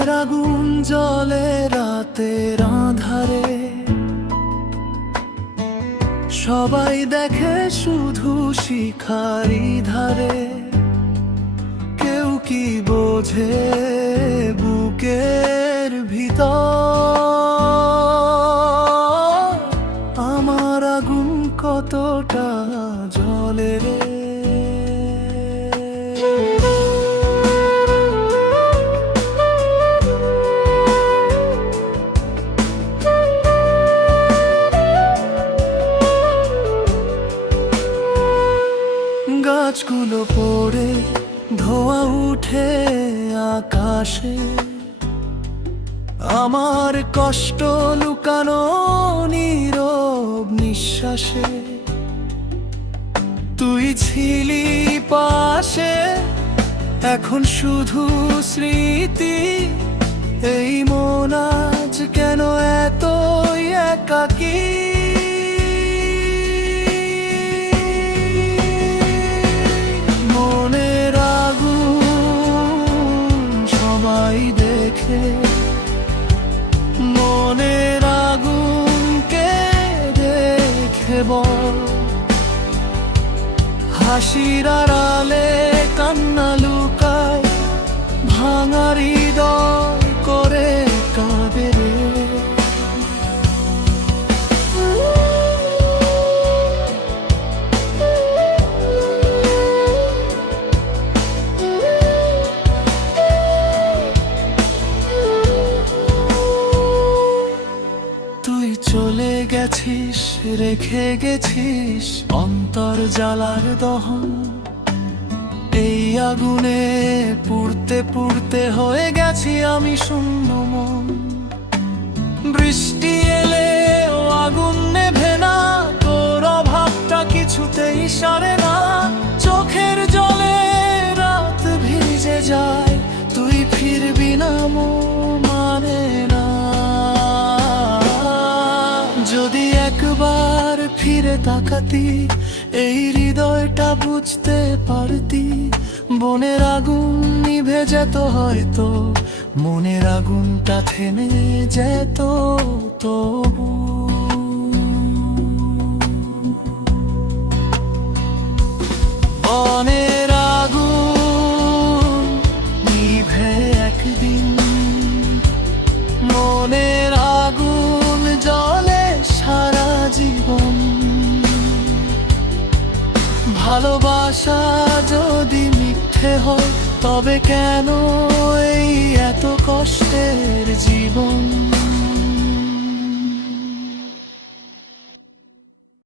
মনের আগুন জ্বলে রাতের আঁধারে, সবাই দেখে শুধু শিখারি ধারে। কেউ কি বোঝে বুকের ভিতর আমার আগুন কতটা জ্বলে রে। গাছগুলো পড়ে ধোঁয়া উঠে আকাশে, আমার কষ্ট লুকানো নীরব নিঃশ্বাসে। তুই ছিলি পাশে, এখন শুধু স্মৃতি। এই মন আজ কেন এতই একাকী? মনের আগুন সবাই দেখে, মনের আগুনকে দেখে বল। হাসির আড়ালে কান্না লুকায়, ভাঙা হৃদয় করে কাঁদে রে। তুই চলে গেছিস, রেখে গেছিস অন্তর জ্বালার দহন। এই আগুনে পুড়তে পুড়তে হয়ে গেছি আমি শূন্য মন। বৃষ্টি এলে ও আগুন নেভে না, তোর অভাবটা কিছুতেই সারে না। চোখের জলে রাত ভিজে যায়, তুই ফিরবি না মানে না। যদি একবার ফিরে তাকাতি, এই হৃদয়টা বুঝতে পারতি। বনের আগুন নিভে যেত হয়তো, মনের আগুনটা থেমে যেত তবু। বনের আগুন নিভে একদিন, মনের আগুন জ্বলে সারা জীবন। ভালোবাসা যদি মিথ্যে হয়, তবে কেন এই এত কষ্টের জীবন?